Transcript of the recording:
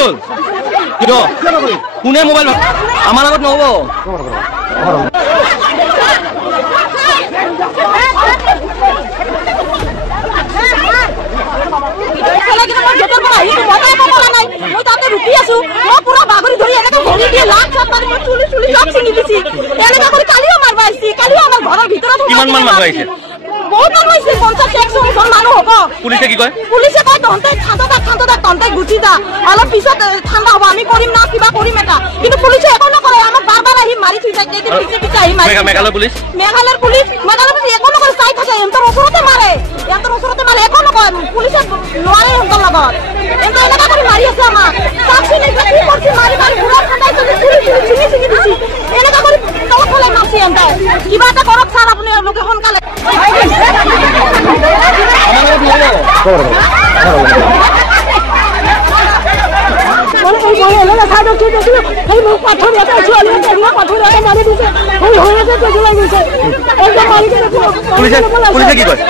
হল কোনে মোবাইল আমাৰ লগত নহব বহুত মানুহ আছে 50-100 মানুহ হ'ব পুলিশে কি কয় পুলিশে কয় তন্তাই গুচি যা অলপ পিছত ঠাণ্ডা হ'ব আমি কৰিম না কিবা কৰিম এটা কিন্তু পুলিশে একো নকৰে আমাক বাৰবাৰ আহি মাৰি থৈ যায় কেইদিন পিছে আহি মাৰি মেঘালয় পুলিশ একো নকৰে চাই থাকে এন্তৰ ওচৰতে মাৰে একো নকয় পুলিশে নোৱাৰে এন্তৰ লগত এন্তৰ এনেকা কৰি মাৰি আছে আমাক চাকছি নেকি কি কৰিছে মাৰি পুৰা ঠাণ্ডাই চিঙি দিছি এনেকা কৰি তলত ফলাই মাৰছি এন্তৰ কিবা এটা কৰক স্যাৰ আপুনি লোকে সোনকালে পুলিশে কি কয়